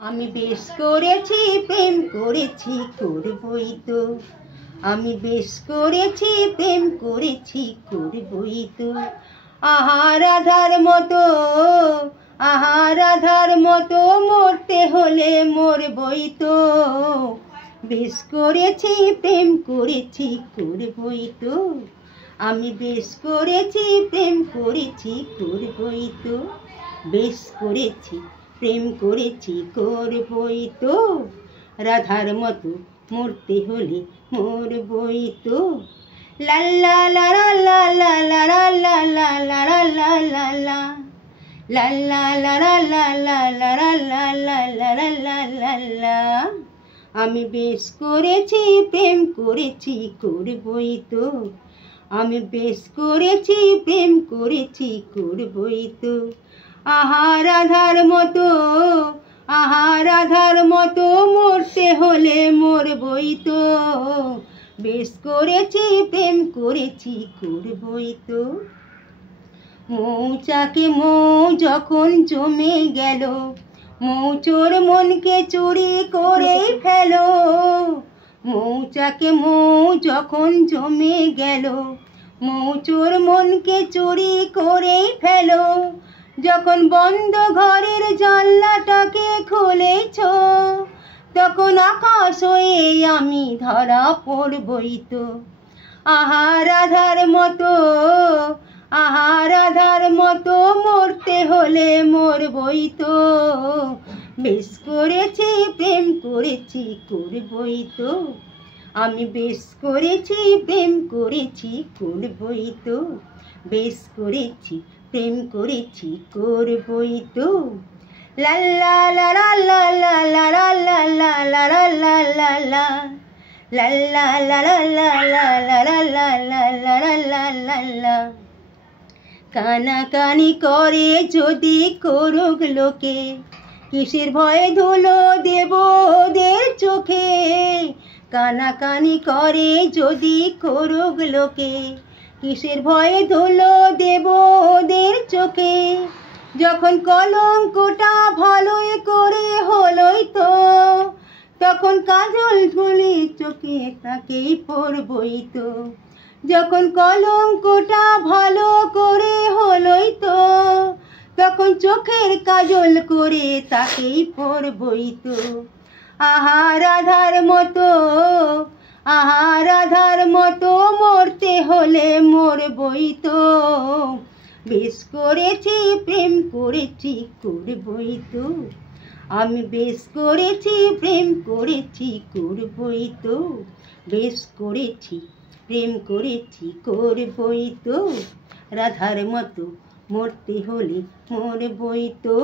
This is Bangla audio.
আমি বেশ করেছি প্রেম করেছি করবই তো। আমি বেশ করেছি প্রেম করেছি করবই তো। আহা রাধার মতো, আহা রাধার মতো মরতে হলে মরবই তো। বেশ করেছি প্রেম করেছি করবই তো। আমি বেশ করেছি প্রেম করেছি করবই তো। বেশ করেছি প্রেম করেছি করবই তো। রাধার মতো মরতে হলে মরবই তো। লাল্লা লা লা লা লা লা লা লা লা লা লা লা লাল্লা লা লা লা লা লা লা লা লা লা লা। আমি বেশ করেছি প্রেম করেছি করবই তো। আমি বেশ করেছি প্রেম করেছি করবই তো। আহা রাধার মতো, আহা রাধার মতো মরতে হলে মরবই তো। বেশ করেছি প্রেম করেছি করবই তো। মৌচাকে মৌ যখন জমে গেল, মৌচোর মনকে চুরি করেই ফেলো। মৌচাকে মৌ যখন জমে গেল, মৌচোর মনকে চুরি করেই ফেলো। যখন বন্ধ ঘরের জানলাটাকে খুলেছ, তখন আকাশ হয়ে আমি ধরা পড়বই তো। আহা রাধার মতো, আহা রাধার মতো মরতে হলে মরবই তো। বেশ করেছি প্রেম করেছি করবই তো। আমি বেশ করেছি প্রেম করেছি করবই তো। বেশ করেছি প্রেম করেছি করবই তো। লাল্লা লা লা লা লা লা লা লা লা লা লা লা লা লাল্লা লা লা লা লা লা লা লা লা লা লা লা। কানাকানি করে যদি করুক লোকে, কিসের ভয়ে ধুলো দেব ওদের চোখে। কানাকানি করে যদি করুক লোকে, কিসের ভয়ে ধুলো দেব ওদের চোখে। যখন কলঙ্কটা ভালোই করে হলোই তো, তখন কাজল তুলি চোখে তাকেই পরবই তো। যখন কলঙ্কটা ভালো করে হলোই তো, তখন চোখের কাজল করে তাকেই পরবই তো। আহা রাধার মতো, আহা রাধার মতো মরতে হলে মরবই তো। বেশ করেছি প্রেম করেছি করবই তো। আমি বেশ করেছি প্রেম করেছি করবই তো। বেশ করেছি প্রেম করেছি করবই তো। রাধার মতো মরতে হলে মরবই তো।